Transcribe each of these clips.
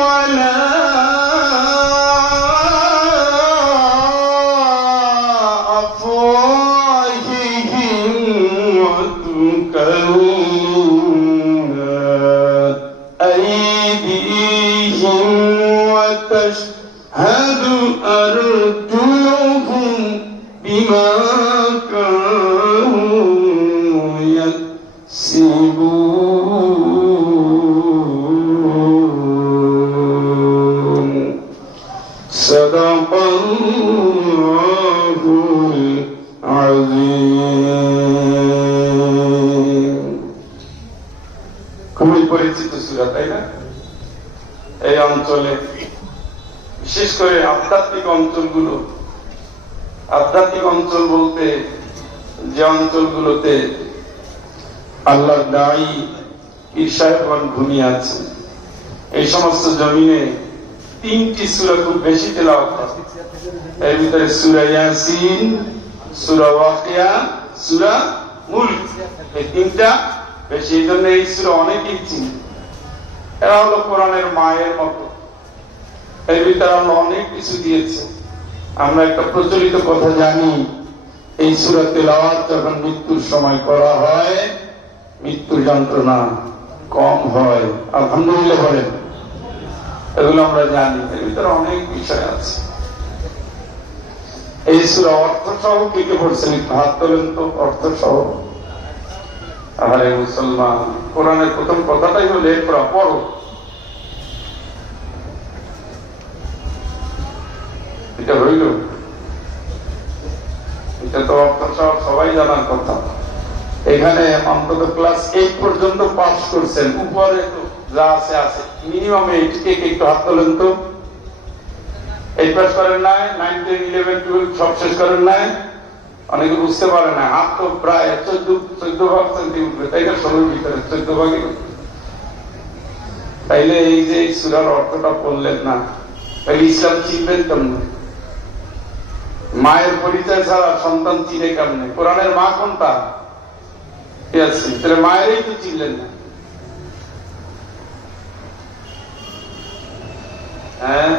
ولا أفواههم وتكلمنا أيديهم وتشهد أرجلهم بما كانوا يكسبون صدق الله العظيم খুবই পরিচিত সূরা, তাই না? এই অঞ্চলে বিশেষ করে আধ্যাত্মিক অঞ্চলগুলো, আধ্যাত্মিক অঞ্চল বলতে যে অঞ্চলগুলোতে আল্লাহর দাঈ পীর সাহেবগণ ঘুমিয়ে আছে, এই সমস্ত জমিনে 3টি সূরা খুব বেশি তেলাওয়াত হয়। এর ভিতরে সূরা ইয়াসিন, সূরা ওয়াকিয়া, সূরা মুলক, এই 3টা বেশি। এই জন্য এই সূরা অনেকেই চিনি। এরা হলো কোরআনের মায়ের মতো। এর ভিতরে আল্লাহ অনেক কিছু দিয়েছে। আমরা একটা প্রচলিত কথা জানি, এই সূরা তেলাওয়াত যখন মৃত্যুর সময় করা হয়, মৃত্যুর যন্ত্রণা কম হয়। আলহামদুলিল্লাহ বলেন। এগুলো আমরা জানি। এর ভিতরে অনেক বিষয় আছে। এই সূরা অর্থ সহ কে কে পড়ছেন? হাত তোলেন তো। অর্থ সহ। আরে মুসলমান, কোরআনের প্রথম কথাটাই হলো ইকরা, পড়ো। এটা হইল, এটা তো অর্থ সহ সবাই জানার কথা। এখানে অন্তত ক্লাস 8 পর্যন্ত পাস করছেন, উপরে তো যা আছে আছে, মিনিমাম 8 কে একটু হাত তোলেন তো। 8 পাস করেন নাই? 9, 10, 11, 12 সব শেষ করেন নাই? অনেকে বুঝতে পারে না, হাত তো প্রায় 14% উঠবে, তাই না? 16 ভিতরে 14 ভাগে। তাইলে এই যে সূরার অর্থটা পড়লেন না, তাহলে ইসলাম চিনবেন কেমনে? মায়ের পরিচয় ছাড়া সন্তান চিনে কেমনে? কোরআনের মা কোনটা? তাহলে মায়েরই তো চিনলেন না। হ্যাঁ,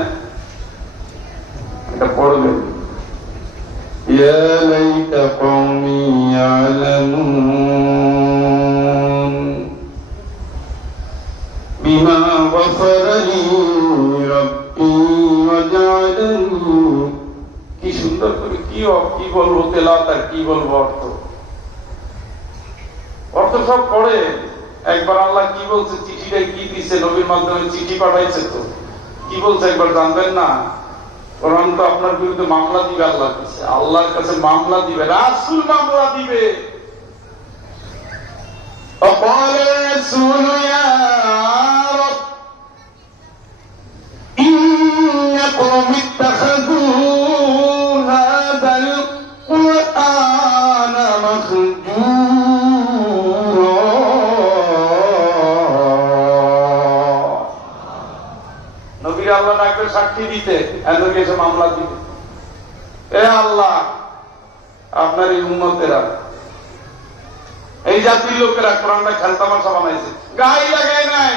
এটা পড়বেন। ইয়া লাইতা কওমি ইয়ালামুন বিমা গফারা লি রাব্বি ওয়া জাআলানি। কি সুন্দর করে কি বলবো তেলাওয়াত আর কি বলবো অর্থ। অর্থ সব পড়ে। একবার আল্লাহ কি বলছে, চিঠিটা কি দিছে, নবীর মাধ্যমে চিঠি পাঠাইছে, তো কি বলছে একবার জানবেন না? কোরআন তো আপনার বিরুদ্ধে মামলা দিবে, আল্লাহ কাছে, আল্লাহর কাছে মামলা দিবে, রাসূল মামলা দিবে। وقال الرسول يا رب إنكم اتخذوا هذا القرآن مهجورا। নবীর আল্লাহ ডাকবে সাক্ষী দিতে, নবী এসে মামলা দিবে। এ আল্লাহ, আপনার এই উম্মতেরা, এই জাতির লোকেরা কোরআনটা খেলতামাশা বানাইছে, গায়ে লাগায় নাই।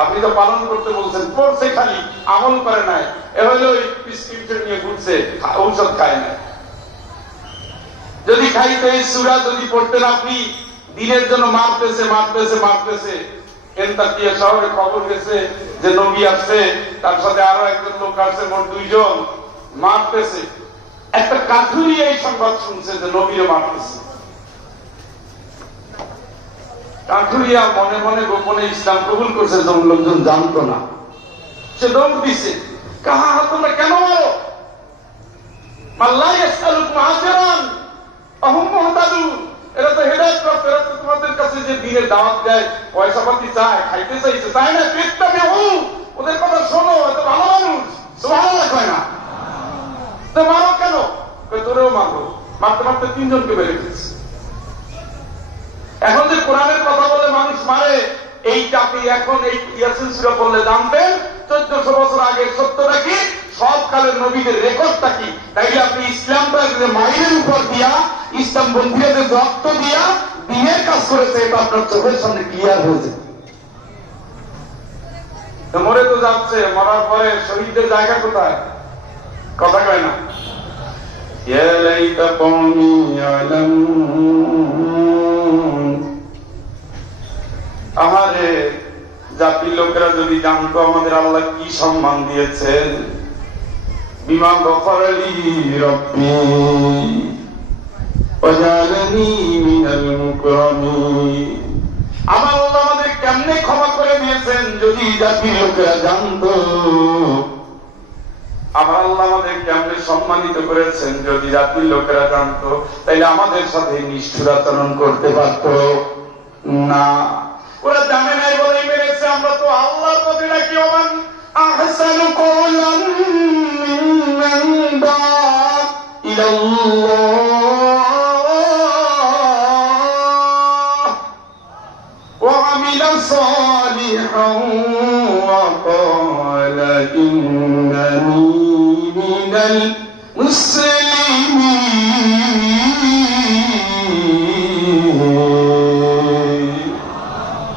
আপনি তো পালন করতে বলছেন, পড়ছে খালি, আমল করে নাই। এ হইল প্রেসক্রিপশন নিয়ে ঘুরছে, ঔষধ খায় নাই। যদি খাইতে এই সূরা যদি পড়তেন আপনি, দিনের জন্য মারতেছে মারতেছে মারতেছে। কেনতাকিয়া শহরে খবর গেছে যে নবী আসছে, তার সাথে আরো একজন লোক আসছে, মোট 2 জন মারতেছে। একটা কাঠুরি এই সংবাদ শুনছে যে নবীরে মারতেছে। কাঠুরিয়া মনে মনে গোপনে ইসলাম কবুল করছে, যখন লোকজন জানতো না। সে দৌড় দিছে, কাহা তোমরা কেন মারো? আল্লাহ ইয়াসআলুকুম আজরান আহুম মুহতাদুন। এরা তো হেদায়েত প্রাপ্ত, এরা তো তোমাদের কাছে যে দ্বীনের দাওয়াত দেয়, পয়সা পাতি চায়, খাইতে চাইছে, চায় না, ইত্তাবিউ, ওদের কথা শোনো, এত ভালো মানুষ, সুবহানাল্লাহ কয় না? তো মারো কেন? কয় তোরেও মারো। মারতে মারতে 3 জনকে মেরে ফেলেছে। এখন যে কোরআনের কথা বলে মানুষ মারে, এইটাকে এখন এই ইয়াসিন সূরা পড়লে জানবেন 1400 বছর আগের সত্যটা কি, সব কালের নবীদের রেকর্ডটা কি। তাই আপনি ইসলামটা মাইরের উপর দিয়া, ইসলাম বন্ধুদের রক্ত দিয়া দিনের কাজ করেছে, এটা আপনার চোখের সামনে ক্লিয়ার হয়েছে। মরে তো যাচ্ছে, মরার পরে শহীদদের জায়গা কোথায়? কথা কয় না। ইয়া লাইতা কওমি ইয়ালামুন, আমারে জাতির লোকেরা যদি জানতো আমাদের আল্লাহ কি সম্মান দিয়েছেন। বিমা গফারালি রব্বি ওয়াজালানি মিনাল মুকরামিন, আমার আল্লাহ আমাদের কেমনে ক্ষমা করে দিয়েছেন যদি জাতির লোকেরা জানতো। আমার আল্লাহ আমাদের কেমনে সম্মানিত করেছেন যদি জাতির লোকেরা জানতো, তাইলে আমাদের সাথে নিষ্ঠুর আচরণ করতে পারতো না। ওরা জানে নাই বলেই মেরেছে। আমরা তো আল্লাহর পথে ডাকি, ওমান আহসানু কওলান মিম্মান দাআ ইলাল্লাহ ওয়া আমিলা সালিহান ওয়া ক্বালা ইন্নানী মিনাল মুসলিমিন।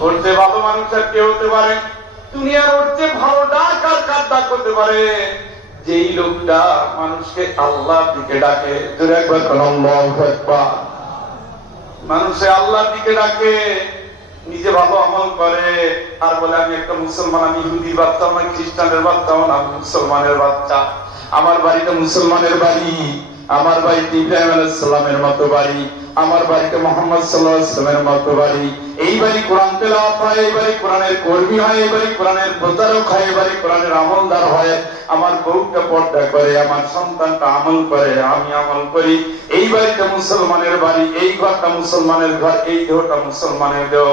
ওর চেয়ে ভালো মানুষ আর কে হতে পারে দুনিয়ার? ওর চেয়ে ভালো ডাক আর কার ডাক হতে পারে? যেই লোকটা মানুষকে আল্লাহর দিকে ডাকে। তোর একবার আল্লাহু আকবার। মানুষে আল্লাহর দিকে ডাকে, নিজে ভালো আমল করে, আর বলে আমি একটা মুসলমান, আমি ইহুদির বাচ্চা, আমি খ্রিস্টানের বাচ্চা, আমি মুসলমানের বাচ্চা। আমার বাড়িতে মুসলমানের বাড়ি, আমার বাড়িতে ইব্রাহিম আলাইহিস সালামের মতো বাড়ি, আমার বাড়িতে মুহাম্মদ সাল্লাল্লাহু আলাইহি ওয়াসাল্লামের মতো বাড়ি। এই বাড়ি কোরআন তেলাওয়াত হয়, এই বাড়ি কোরআনের কর্মী হয়, এই বাড়ি কোরআনের প্রচারক হয়, এই বাড়ি কোরআনের আমলদার হয়। আমার বউটা পর্দা করে, আমার সন্তানটা আমল করে, আমি আমল করি। এই বাড়িটা মুসলমানের বাড়ি, এই ঘরটা মুসলমানের ঘর, এই দেহটা মুসলমানের দেহ,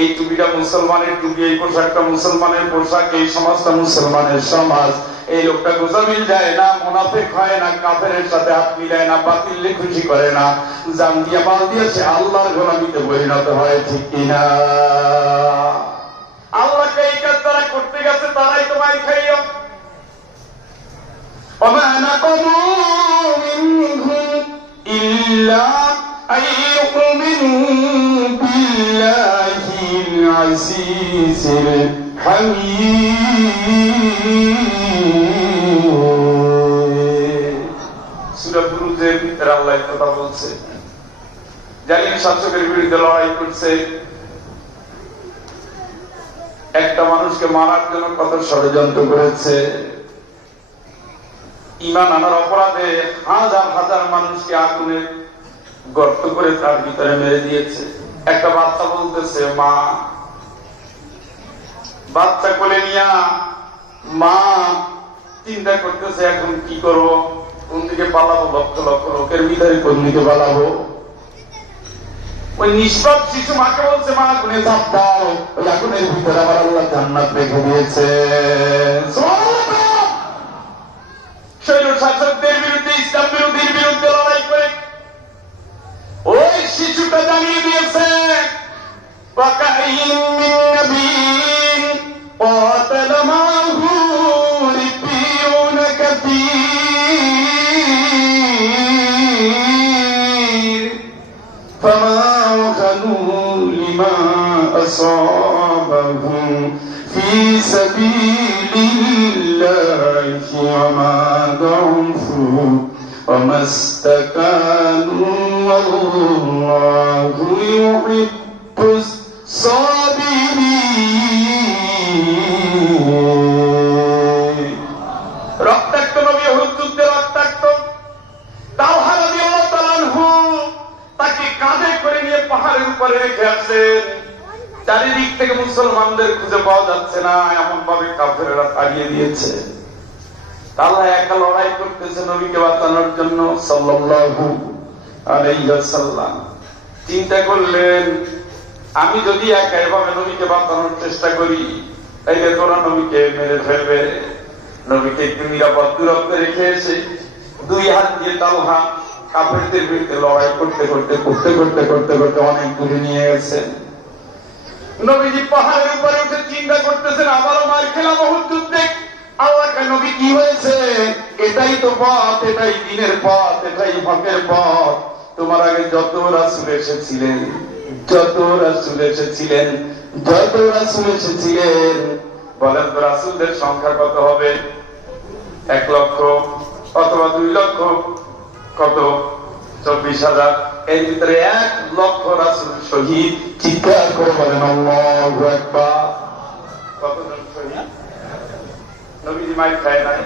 এই টুপিটা মুসলমানের টুপি, এই পোশাকটা মুসলমানের পোশাক, এই সমাজটা মুসলমানের সমাজ। এই লোকটা গোজামিল যায় না, মুনাফিক হয় না, কাফেরের সাথে হাত মিলায় না, বাতিলে খুশি করে না, জান দিয়া মাল দিয়েছে, আল্লাহর গোলামিতে পরিণত হয়। ঠিক কিনা? আল্লাহকে এই কাজ যারা করতে গেছে তারাই তো মাই খাইও। ওমা নাকামু মিনহুম ইল্লা আইয়ুমিনু বিল্লাহিল আজিজিল হামিদ। সূরা বুরুজের ভিতরে আল্লাহ কথা বলছে, জালিম শাসকের বিরুদ্ধে লড়াই করছে। একটা মানুষকে মারার জন্য কত ষড়যন্ত্র করেছে। ঈমান আনার অপরাধে হাজার হাজার মানুষকে আগুনে গর্ত করে তার ভিতরে মেরে দিয়েছে। একটা বাচ্চা বলতেছে মা, বাচ্চা কোলে নিয়া মা চিন্তা করতেছে এখন কি করবো, কোন দিকে পালাবো, লক্ষ লক্ষ লোকের ভিতরে কোন দিকে পালাবো। ওই নিষ্পাপ শিশু মাকে বলছে মা আগুনে ঝাঁপ দাও, ওই আগুনের ভিতরে আবার আল্লাহ জান্নাত রেখে দিয়েছে। শৈল শাসকদের বিরুদ্ধে, ইসলাম বিরোধীর বিরুদ্ধে লড়াই করে ওই শিশুটা জানিয়ে দিয়েছে ওয়াকাইয়িন মিন নাবিয়্যিন ক্বাতালা মা'হু রিব্বিয়ুন কাসীর ফামা ওয়াখানু লিমা আসাবাহুম ফি সাবিলিল্লাহি ওয়া মা দাউফু ওয়া মাস্তাকানু ওয়াল্লাহু ইউহিব্বুস সাবিরিন। রক্তাক্ত নবী উহুদ যুদ্ধে রক্তাক্ত। তালহা রাদিয়াল্লাহু তাআলা আনহু তাকে কাঁধে করে নিয়ে পাহাড়ের উপরে রেখে আসেন। চারিদিক থেকে মুসলমানদের খুঁজে পাওয়া যাচ্ছে না, এমন ভাবে কাফেররা তাড়িয়ে দিয়েছে। আল্লাহ একা লড়াই করতেছে নবীকে বাঁচানোর জন্য সাল্লাল্লাহু আলাইহি ওয়াসাল্লাম। চিন্তা করলেন আমি যদি একা এভাবে নবীকে বাঁচানোর চেষ্টা করি তাইলে তোরা নবীকে মেরে ফেলবে। নবীকে একটু নিরাপদ দূরত্বে রেখে এসে দুই হাত দিয়ে তালহা কাফেরদের বিরুদ্ধে লড়াই করতে করতে করতে করতে করতে করতে অনেক দূরে নিয়ে গেছেন। নবীজি পাহাড়ের উপরে উঠে চিন্তা করতেছেন আবারও মার খেলাম উহুদ যুদ্ধে। আল্লাহ কে নবী কি হয়েছে? এটাই তো পথ, এটাই দিনের পথ, এটাই হকের পথ। তোমার আগে যত রাসূল এসেছিলেন, যত রাসূল এসেছিলেন, যত রাসূল এসেছিলেন বলেন তো রাসূলদের সংখ্যা কত হবে? 1 লক্ষ অথবা 2 লক্ষ? কত? 24,000। এর ভিতরে 1 লক্ষ রাসূল শহীদ। চিৎকার করে বলেন আল্লাহু আকবার। কতজন শহীদ? নবীজি মাইক খায় নাই,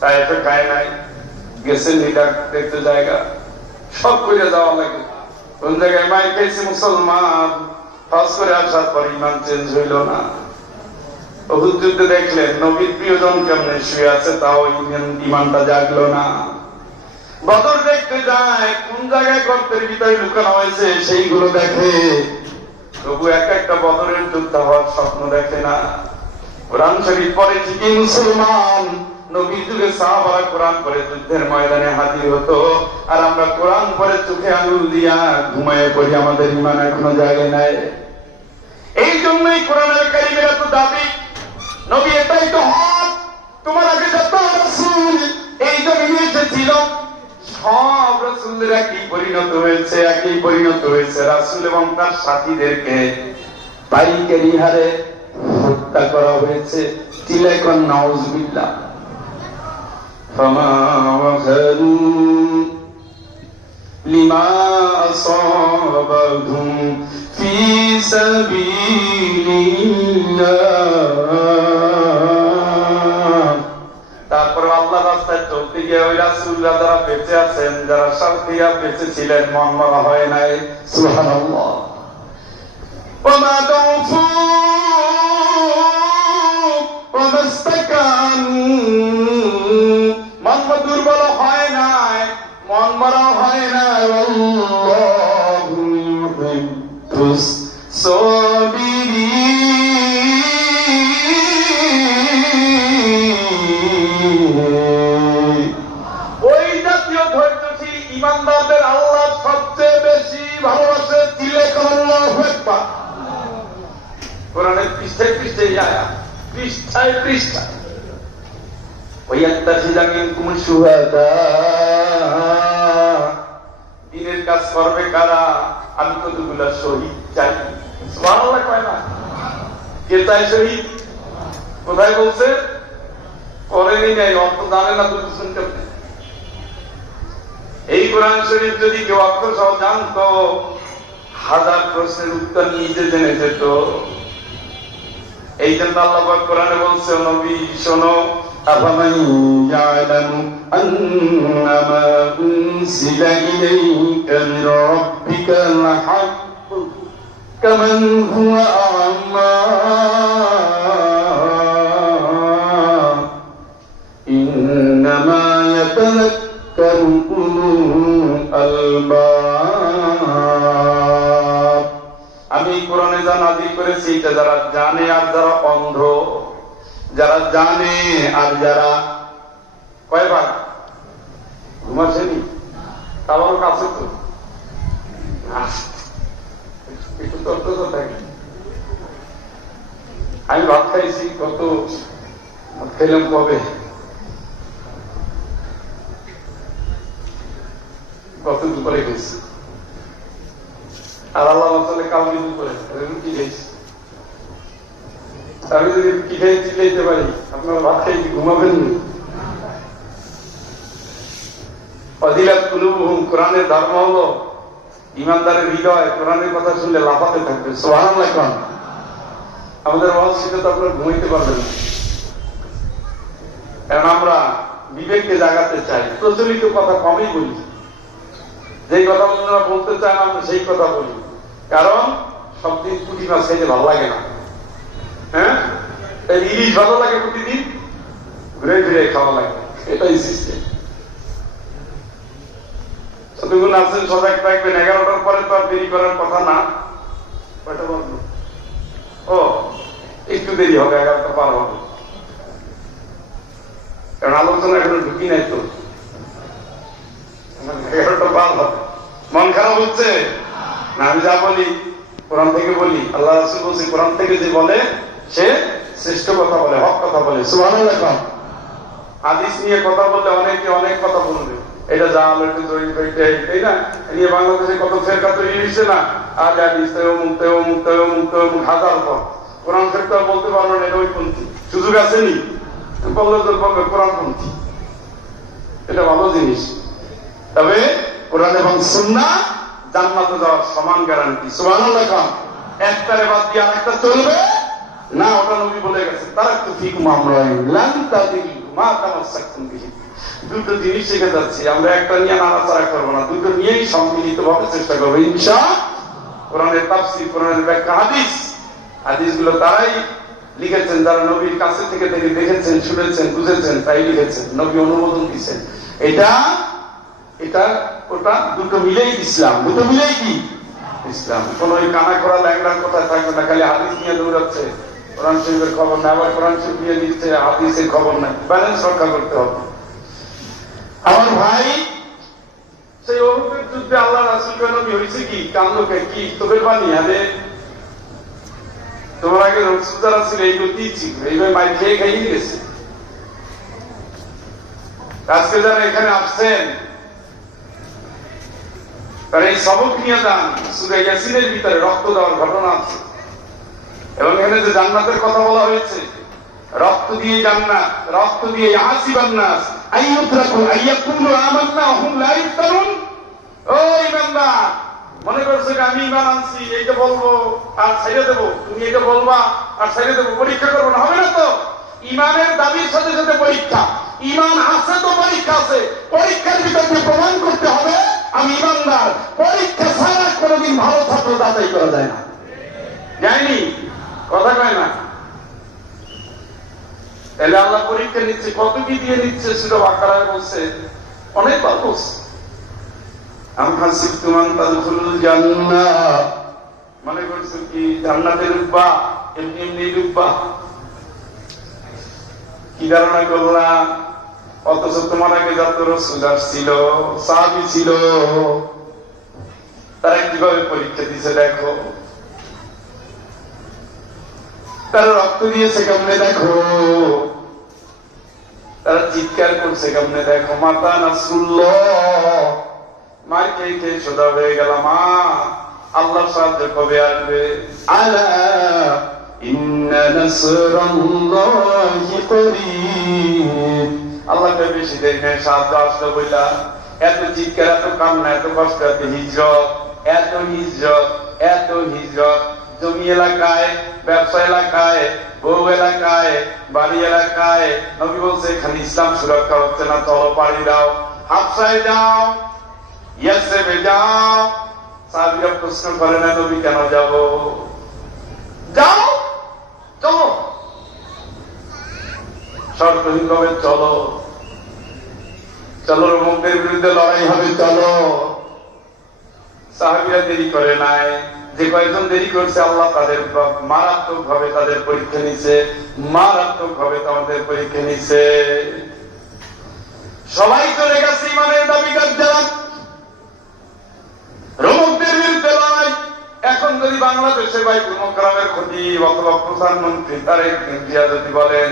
তাইফে খায় নাই, গেছেন নিদাক দেখতে জায়গা সব করে যাওয়া লাগে। কোন জায়গায় মাইক খাইছে মুসলমান, হজ করে আসার পর ইমান চেঞ্জ হইল না। উহুদ যুদ্ধে দেখলেন নবীর প্রিয়জন কেমনে শুয়ে আছে, তাও ইমানটা জাগলো না। বদর দেখতে যায়, কোন জায়গায় গর্তের ভিতরে লুকানো হয়েছে সেইগুলো দেখে, তবু এক একটা বদরের যুদ্ধ হওয়ার স্বপ্ন দেখে না। কোরআন শরীফ পড়ে ঠিকই মুসলমান, নবীর যুগে সাহাবারা কোরআন পড়ে যুদ্ধের ময়দানে হাজির হতো, আর আমরা কোরআন পড়ে চোখে আঙুল দিয়া ঘুমায়ে পড়ি, আমাদের ইমান এখনো জাগে নাই। এই জন্যই কোরআনের কারিমের এত দাবি। নবী এটাই তো হক, তোমার আগে যত রাসূল এই জমিনে এসেছিল সব রাসূলরা কি পরিণত হয়েছে? একই পরিণত হয়েছে। রাসূল এবং তার সাথীদেরকে পাইকারি হারে হত্যা করা হয়েছে। তিলাকন নাউজুবিল্লাহ। ফামা ওয়াখালু লিমা আসাবাহুম ফি সাবিলিল্লাহ। তারপর আল্লাহর রাস্তায় চলতে গিয়ে ওই রাসূলরা যারা বেঁচে আছেন, যারা সাথীরা বেঁচে ছিলেন, মন মরা হয় নাই। সুবহানাল্লাহ। ওমা দাউফু ওমা ইসতাকানু, মন দুর্বল হয় নাই, মন মরা হয় নাই। আল্লাহু ইউহিব্বুস সাবিরিন। ওই জাতীয় ধৈর্যশীল ইমানদারদের আল্লাহ সবচেয়ে বেশি ভালোবাসে। তিলাকন আল্লাহু আকবার। কোরআনের পৃষ্ঠায় পৃষ্ঠায় আয়াত, পৃষ্ঠায় পৃষ্ঠায়। ওয়ায়াত্তাখিযা মিনকুম শুহাদা, দ্বীনের কাজ করবে কারা? আমি কতগুলা শহীদ চাই। সুবহানাল্লাহ কয় না? কে চাই শহীদ? কোথায় বলছে? করেনি নাই, অর্থ জানে না, তো শুনতে। এই কোরআন শরীফ যদি কেউ অক্ষর সহ জানতো, 1000 প্রশ্নের উত্তর নিজে জেনে যেত। এই জন্য আল্লাহ পাক কোরআনে বলছে, নবী শোনো, আফামান ইয়ালামু আন্নামা উনজিলা ইলাইকা মির রাব্বিকাল হক কামান হুয়া আ'মা ইন্নামা ইয়াতাযাক্কারু উলুল আলবাব। আমি কোরআনে যা নাযিল করেছি এটা যারা জানে আর যারা অন্ধ, যারা জানে আর যারা কয় ভাগ ঘুমাছেনি, তার কাছে তো একটু তর্ক তো থাকে। আমি ভাত খাইছি, কত ভাত খাইলাম কবে, কত দুপুরে গেছি, আর আল্লাহ কালকে দুপুরে রুটি খেয়েছি। আমি যদি রুটি খেয়ে চিলাইতে পারি, আপনারা ভাত খাইছি ঘুমাবেন না। ফজিলাত কুলুবুহুম, কোরআনের ধর্ম হলো ইমানদারের হৃদয় কোরআনের কথা শুনলে লাফাতে থাকবে। সুবহানাল্লাহ। আমাদের ওয়াজ শিখে তো আপনারা ঘুমাইতে পারবেন না, কারণ আমরা বিবেককে জাগাতে চাই। প্রচলিত কথা কমই বলি, যে কথা আপনারা বলতে চান আমরা সেই কথা বলি, কারণ সবদিন পুঁটি মাছ খাইতে ভালো লাগে না। হ্যাঁ, ইলিশ ভালো লাগে, প্রতিদিন ঘুরে ঘুরে খাওয়া লাগে, এটাই সিস্টেম। যতক্ষণ আছেন সজাগ থাকবেন। 11টার পরে তো আর দেরি করার কথা না। কয়টা বলবো? ও একটু দেরি হবে, 11টা পার হবে, কারণ আলোচনা এখনো ঢুকি নাই তো। 11টা পার হবে। মন খারাপ হচ্ছে না? আমি যা বলি কোরআন থেকে বলি। আল্লাহ রাসূল বলছে, কোরআন থেকে যে বলে সে শ্রেষ্ঠ কথা বলে, হক কথা বলে। সুবহানাল্লাহ। হাদিস নিয়ে কথা বললে অনেকে অনেক কথা বলবে, এটা জাল, এটা জয়ী, তাই না? নিয়ে বাংলাদেশে কত ফেরকা তৈরি হয়েছে না? আজ হাদিস অমুক হাজার পর কোরআন শরীফ বলতে পারবেন এটা ওই পন্থী, সুযোগ আসেনি বললে তো বলবে কোরআন পন্থী। এটা ভালো জিনিস, তবে কোরআন এবং সুন্নাহ জান্নাতে যাওয়ার সমান গ্যারান্টি। সুবহানাল্লাহ। খান একটারে বাদ দিয়ে আরেকটা চলবে না, ওটা নবী বলে গেছে, তারাকতু ফীকুম আমরাইন লান তাদিল্লু মা তামাসসাকতুম বিহি। দুটো জিনিস শিখে যাচ্ছি আমরা, একটা নিয়ে নাড়াচাড়া করবো না, দুটো নিয়েই সম্মিলিত ভাবে চেষ্টা করবো ইনশাআল্লাহ। কোরআনের তাফসীর, কোরআনের ব্যাখ্যা, হাদিসগুলো তারাই লিখেছেন যারা নবীর কাছে থেকে দেখেছেন, শুনেছেন, বুঝেছেন, তাই লিখেছেন, নবী অনুমোদন দিচ্ছেন। এটা এটা ওটা দুটো মিলেই ইসলাম, দুটো মিলেই কি ইসলাম। কোন ওই কানা করা ল্যাংড়ার কথা থাকবে না, খালি হাদিস নিয়ে দৌড়াচ্ছে, কোরআন শরীফের খবর না, আবার কোরআন শরীফ নিয়ে দিচ্ছে, হাদিসের খবর নাই। ব্যালেন্স রক্ষা করতে হবে। আমার ভাই, সেই অহুদের যুদ্ধে আল্লাহ রাসূল নবী হয়েছে কি কান্দকে কি তোদের বাণী, আরে তোমার আগে রসুল যারা ছিল এই গতিই ছিল, এইভাবে মাই খেয়ে খাইয়ে গেছে। আজকে যারা এখানে আসছেন তারা এই সবক নিয়ে যান। সূরা ইয়াসিনের ভিতরে রক্ত দেওয়ার ঘটনা আছে, এবং এখানে যে জান্নাতের কথা বলা হয়েছে, রক্ত দিয়ে জান্নাত, রক্ত দিয়ে ইয়াসিবান নাস আইয়ুতরাকু আইয়াকুলু আমান্না ওয়া হুম লা ইফতানুন। ও ইমানদার, মনে করছো আমি ইমান আনছি এইটা বলবো আর ছেড়ে দেবো, তুমি এটা বলবা আর ছেড়ে দেবো, পরীক্ষা করবো না, হবে না তো। ইমানের দাবির সাথে সাথে পরীক্ষা, ইমান আছে তো পরীক্ষা আছে, পরীক্ষার ভিতরে প্রমাণ করতে হবে আমি ইমানদার। পরীক্ষা ছাড়া কোনোদিন ভালো ছাত্র যাচাই করা যায় না, যায়নি কথা কয় না। তাহলে আল্লাহ পরীক্ষা নিচ্ছে, কত কি দিয়ে নিচ্ছে সেটা বাকারায় বলছে, অনেকবার বলছে। মনে করছো কি জান্নাতের রূপা এমনি এমনি রূপা, কি ধারণা করলাম? অথচ তোমার আগে যত রাসূল ছিল, সাহাবী ছিল, তারা কিভাবে পরীক্ষা দিছে দেখো, তারা রক্ত দিয়েছে কেমনে দেখো, তারা চিৎকার করছে কেমনে দেখো। মাতা নাসরুল্লাহ, মার খেয়ে খেয়ে সোজা হয়ে গেলাম। মা আল্লাহর সাহায্য কবে আসবে? আলা ইন্না নাসরাল্লাহি করিব, আল্লাহকে বেশি দেরি নেই, সাহায্য আসলো বইলা। এত চিৎকার, এত কান্না, এত কষ্ট, এত হিজরত, এত হিজরত, এত হিজরত, জমি এলাকায়, ব্যবসা এলাকায়, বউ এলাকায়, বাড়ি এলাকায়। নবী বলছে এখানে ইসলাম সুরক্ষা হচ্ছে না, চলো পাড়ি দাও, হাবশায় যাও, ইয়াসরিবে যাও। সাহাবীরা প্রশ্ন করে না নবী কেন যাব? যাও, চলো, শর্তহীন ভাবে চলো, চলো, রোমকদের বিরুদ্ধে লড়াই হবে, চলো। সাহাবীরা দেরি করে নাই, যে কয়েকজন দেরি করছে আল্লাহ তাদের মারাত্মক ভাবে তাদের পরীক্ষা নিছে, মারাত্মক ভাবে তাদের পরীক্ষা নিছে। সবাই চলে গেছে ইমানের দাবিদার যারা, রোমকদের বিরুদ্ধে লড়াই। এখন যদি বাংলাদেশে বাইতুল মুকাররমের খতিব অথবা প্রধানমন্ত্রী তারেক রহমান যদি বলেন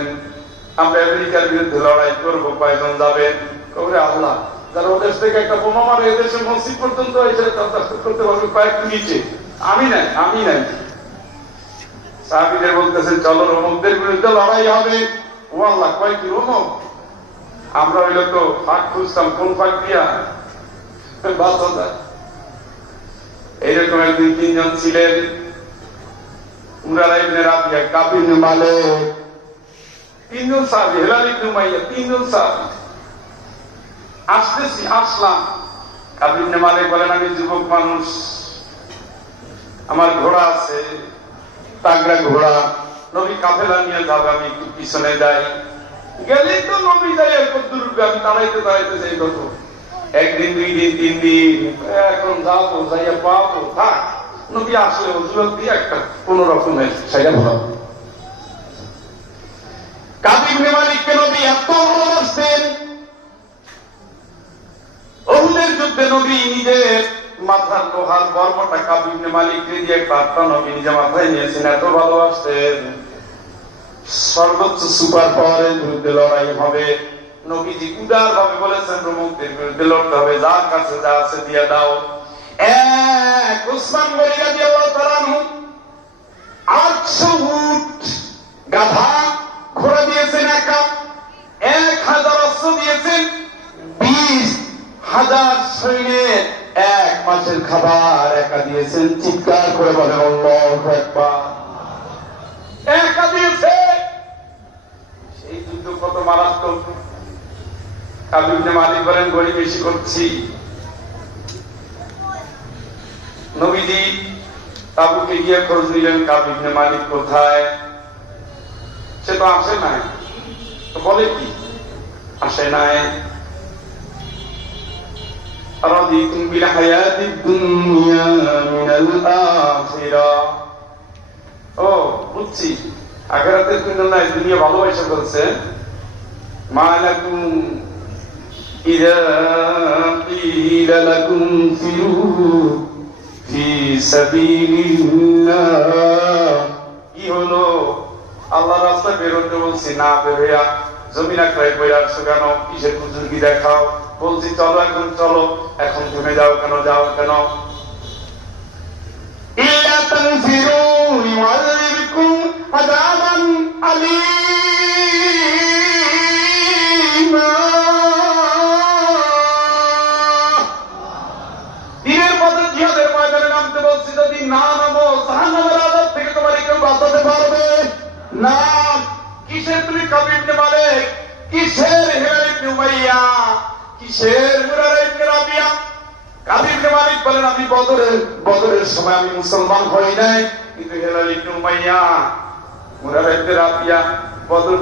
আমরা আমেরিকার বিরুদ্ধে লড়াই করবো, কয়জন যাবেন? কবে আল্লাহ, যারা ওদেশ থেকে একটা বোমা মারে এদেশে মসজিদ পর্যন্ত এসে করতে পারবে কয়েক মিনিটে, আমি নাই, আমি নাই। সাহাবীদের বলতেছেন চলো রোমকদের বিরুদ্ধে লড়াই হবে। ও আল্লাহ, কয় কি রোমক? আমরা হইলে তো ফাঁক খুঁজতাম, কোন ফাঁক দিয়া বাঁচা যায়। এইরকম একদিন তিনজন ছিলেন, উমরা ইবনে রাবিয়া, কাব ইবনে মালিক, তিনজন সাহাবী, হেলাল ইবনে উমাইয়া, তিনজন সাহাবী। আসতেছি, আসলাম। কাব ইবনে মালিক বলেন আমি যুবক মানুষ, আমার ঘোড়া আছে, তাগড়া ঘোড়া, নবী কাফেলা নিয়ে যাবে, আমি একটু পিছনে যাই। গেলেই তো নবী যাই এরপর দুর্গ, আমি দাঁড়াইতে দাঁড়াইতে যাই কত, একদিন, দুই দিন, তিন দিন, এখন যাবো, যাইয়া পাবো, থাক। নবী আসলে ওজুর দিয়ে একটা কোন রকমের সেটা ভালো। কাব ইবনে মালিককে নবী এত ভালোবাসতেন, উহুদের যুদ্ধে নবী নিজের মাথার লোহার গর্বটা কাব ইবনে মালিককে দিয়ে কাটটা নবী নিজে মাথায় নিয়েছেন, এত ভালোবাসতেন। সর্বোচ্চ সুপার পাওয়ারের বিরুদ্ধে লড়াই হবে, নবীজি উদার ভাবে বলেছেন রোমকদের বিরুদ্ধে লড়তে হবে, যার কাছে যা আছে দিয়ে দাও। এক উসমান গনি রাদিয়াল্লাহু তাআলা 800 উট গাধা ঘোড়া দিয়েছেন একা, 1000 অস্ত্র দিয়েছেন, 20,000 সৈন্যের 1 মাসের খাবার একা দিয়েছেন। চিৎকার করে বলেন আল্লাহু আকবার। একা দিয়েছে। সেই যুদ্ধ কত মারাত্মক। কাব ইবনে মালিক বলেন গড়ি বেশি করছি। নবীজি তাবুকে গিয়ে খোঁজ নিলেন কাব ইবনে মালিক কোথায়। সে তো আসে নাই। তো বলে কি আসে নাই? রাদিতুম বিল হায়াতিদ দুনিয়া মিনাল আখিরাহ। ও বুঝছি, আখিরাতের তুলনায় দুনিয়া ভালোবাসা করছে। মালাকুম ইযা ক্বিলা লাকুম ফিরু ফি সাবিলিল্লাহ। কি হলো? আল্লাহর রাস্তায় বেরোতে বলছি, না বেরোয়া জমিন আঁকড়ায় বইরা আসছো কেন? কিসের বুজুর্গি দেখাও? বলছি চলো, এখন চলো। এখন থেমে যাও কেন? যাও কেন? ইল্লা তানফিরু ইউআযিবকুম আযাবান আলীমা। দিনের পথে জিহাদের ময়দানে নামতে বলছি, যদি না নামো জাহান্নামের আযাব থেকে তোমার কেউ বাঁচাতে পারবে না। কিসের তুমি কাব ইবনে মালিক? কিসের হিলাল ইবনে উমাইয়া? কিসের মুরার ইবনে রাবিয়া? কাব ইবনে মালিক বলেন, আমি বদরের সময় আমি মুসলমান হই নাই, কিন্তু হিলাল ইবনে উমাইয়া, মুরার ইবনে রাবিয়া বদর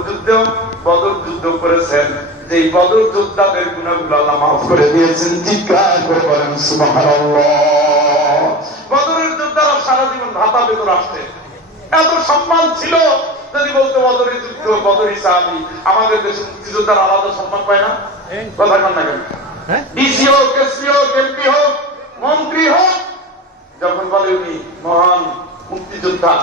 যুদ্ধ করেছেন। যে বদর যোদ্ধাদের গুনাহগুলো আল্লাহ মাফ করে দিয়েছেন। চিৎকার করে বলেন সুবহানাল্লাহ। বদরের যোদ্ধারা সারা জীবন ভাতা পেত রাষ্ট্রে। এত সম্মান ছিল। যদি বলতে বদরের যুদ্ধ, বদরি সাহাবী, আমাদের দেশে মুক্তিযোদ্ধার আলাদা সম্মান পায় না? কথা কন না কেন? ডিসি হোক, এসপি হোক, এমপি হোক, মন্ত্রী হোক, যখন বলে উনি মহান মুক্তিযোদ্ধা,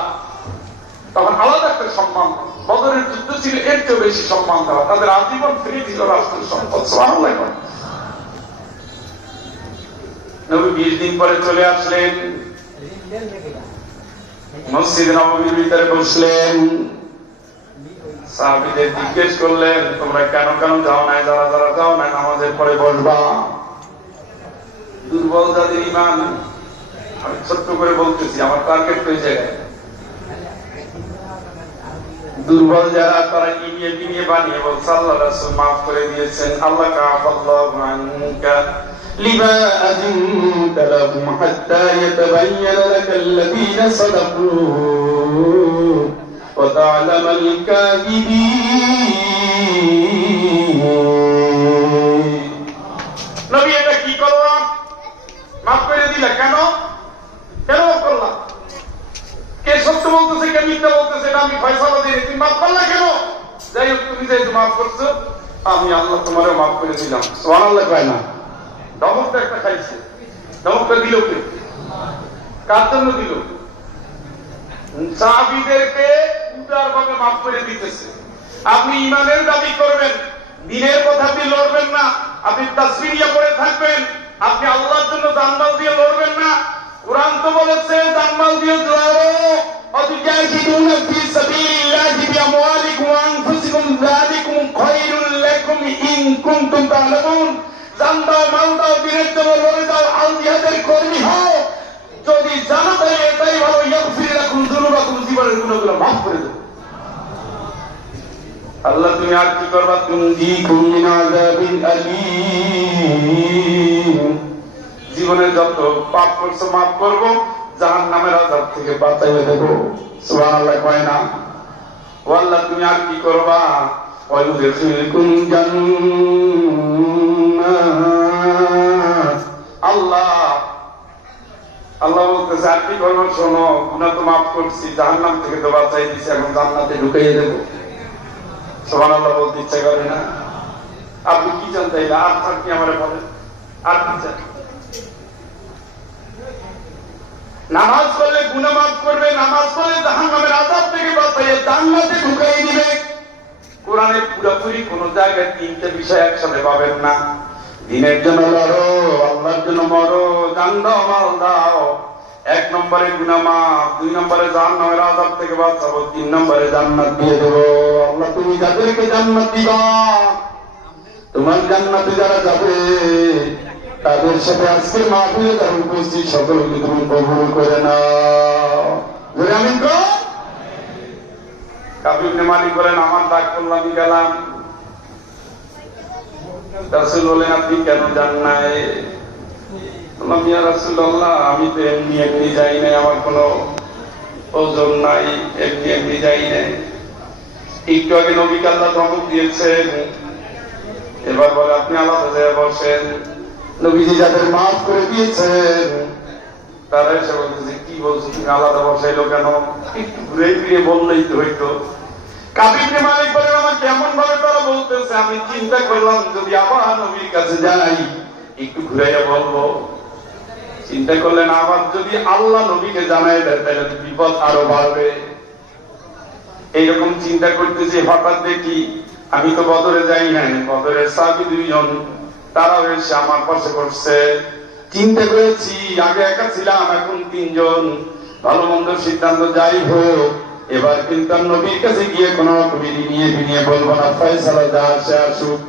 তখন আলাদা একটা সম্মান। বদরের যুদ্ধ ছিল এর চেয়ে বেশি সম্মান দেওয়া। তাদের আজীবন ফ্রি ছিল রাষ্ট্রের সম্পদ। সুবহানাল্লাহ। নবী 20 দিন পরে চলে আসলেন, মসজিদে নববীর ভিতরে বসলেন। সাহাবীদের জিজ্ঞেস করলেন, তোমরা কেন যাও নাই? যারা যাও নাই নামাজের পরে বসবা। দুর্বল যাদের ঈমান, আমি ছোট্ট করে বলতেছি, আমার টার্গেট ওই জায়গায়। দুর্বল যারা, তারা ইনিয়ে বানিয়ে বলছে আল্লাহ রাসূল মাফ করে দিয়েছেন। আল্লাহ কাফাল্লাহু আনকা লিমা আযিনতা লাহুম হাত্তা ইয়াতাবাyyana লাকাল্লাযীনা সাদাকু ওয়া তা'লামাল কাযিবিন। নবী এটা কি করলাম? মাফ করে দিলা কেন? কেন করলাম? কে সত্য বলতেছে, কে মিথ্যা বলতেছে, এটা আমি ফয়সালা দিই। তুমি মাফ করলা কেন? যাই হোক, তুমি যেহেতু মাফ করছো, আমি আল্লাহ তোমারও মাফ করে দিলাম। সুবহানাল্লাহ কয় না? ধমকটা একটা খাইছে। ধমকটা দিল কে? কার জন্য দিল? সাহাবীদেরকে উদারভাবে মাফ করে দিতেছে। আপনি ঈমানের দাবি করবেন, দ্বীনের কথা দিয়ে লড়বেন না, আপনি তাসবিহ পড়ে থাকবেন, আপনি আল্লাহর জন্য জানমাল দিয়ে লড়বেন না। কুরআন তো বলেছে জানমাল দিয়ে লড়ো, অতুজাহিদুনা ফি সাবিলিল্লাহি বিআমওয়ালিকুম ওয়া আনফুসিকুম যালিকুম খায়রুল লাকুম ইন কুনতুম তা'লামুন। জান দাও, মাল দাও, দ্বীনের জন্য লড়ে দাও, আল জিহাদের কর্মী হও। যদি জানো তাহলে এটাই ভালো। ইয়াগফির লাকুম যুনুবাকুম, জীবনের গুনাহগুলো মাফ করে দেব। আল্লাহ তুমি আর কি করবা? তুনজিকুম মিন আযাবিন আলীম। জীবনে যত পাপ করছো মাফ করব, জাহান্নামের আযাব থেকে বাঁচাইয়ে দেব। সুবহানাল্লাহ কয় না? ও আল্লাহ তুমি আর কি করবা? ওয়ায়ুদখিলকুম জান্নাত। আল্লাহ বলতেছে আর কি করবো? শোনো, গুনাহ তো মাফ করছি, জাহান্নাম থেকে তো বাঁচাই দিছি, এখন জান্নাতে ঢুকাইয়ে দেব। সুবহানাল্লাহ বলতে ইচ্ছা করে না? আপনি কি চান তাইলে? আর কি আমারে বলেন, আর কি চান? নামাজ পড়লে গুনাহ মাফ করবে, নামাজ পড়লে জাহান্নামের আযাব থেকে বাঁচাইয়ে জান্নাতে ঢুকাইয়ে দিবে। কোরআনে পুরোপুরি কোন জায়গায় তিনটে বিষয় একসাথে পাবেন না। দ্বীনের জন্য লড়ো, আল্লাহর জন্য মরো, জান দাও, মাল দাও। 1 নম্বরে গুনাহ মাফ, 2 নম্বরে জাহান্নামের আযাব থেকে বাঁচাবো, 3 নম্বরে জান্নাত দিয়ে দেবো। আল্লাহ তুমি যাদেরকে জান্নাত দিবা, তোমার জান্নাতে যারা যাবে তাদের সাথে আজকের মাহফিলে যারা উপস্থিত সকলকে তুমি কবুল করে নাও। জোরে আমিন কর। কাবি ইবনে মালিক বলেন, আমার ডাক করলাম আমি গেলাম। রাসূল বলেন, আপনি কেন যান নাই? বললাম, ইয়া রাসূলুল্লাহ, আমি তো এমনি এমনি যাই নাই, আমার কোনো ওজন নাই, এমনি এমনি যাই নাই। একটু আগে নবীকে আল্লাহ ধমক দিয়েছেন, এবার বলে আপনি আলাদা জায়গায় বসেন। নবীজি যাদের মাফ করে দিয়েছেন তারা এসে বলতেছে, কি বলছো তুমি, আলাদা বসাইলো কেন? একটু ঘুরে ফিরে বললেই তো হইতো। কাবি ইবনে মালিক বলেন, আমার কেমন ভাবে তারা বলতেছে, আমি চিন্তা করলাম যদি আবার নবীর কাছে যাই একটু ঘুরাইয়া বলবো। চিন্তা করলেন আবার যদি আল্লাহ নবীকে জানাই দেয় তাহলে বিপদ আরো বাড়বে। এইরকম চিন্তা করতেছি, হঠাৎ দেখি আমি তো বদরে যাই নাই, বদরের সাহাবী দুইজন তারা এসে আমার পাশে বসছে। চিন্তা করেছি আগে একা ছিলাম, এখন তিনজন, ভালো মন্দ সিদ্ধান্ত যাই হোক এবার কিন্তু নবীর কাছে গিয়ে কোন রকম নিয়ে বিনিয়ে বলবো না, ফয়সালা যা আসে আসুক।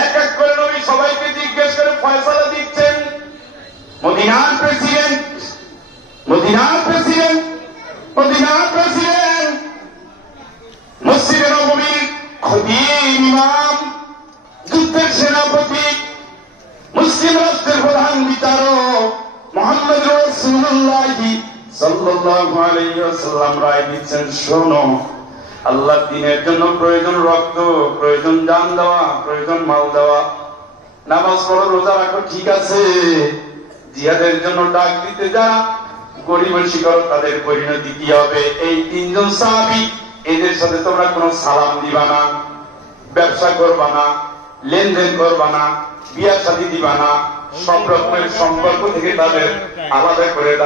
এক এক করে নবী সবাইকে জিজ্ঞেস করে ফয়সালা দিচ্ছেন। মদিনার প্রেসিডেন্ট, মদিনার প্রেসিডেন্ট, মদিনার প্রেসিডেন্ট, মসজিদে নববীর খতিব ইমাম, যুদ্ধের সেনাপতি, মুসলিম রাষ্ট্রের প্রধান বিচারক মুহাম্মদ রাসূলুল্লাহ সাল্লাল্লাহু আলাইহি ওয়াসাল্লাম রায় দিচ্ছেন, শোনো, আল্লাহর দ্বীনের জন্য প্রয়োজন রক্ত, প্রয়োজন জান দেওয়া, প্রয়োজন মাল দেওয়া। নামাজ পড়ো, রোজা রাখো, ঠিক আছে, জিহাদের জন্য ডাক দিতে যা গরিবসী করো, তাদের পরিণতি কি হবে? এই তিনজন সাহাবী, এদের সাথে তোমরা কোনো সালাম দিবা না, ব্যবসা করবা না, লেনদেন করবা না, বিয়া শাদী দিবা না, সব রকমের সম্পর্ক থেকে তাদের আলাদা করে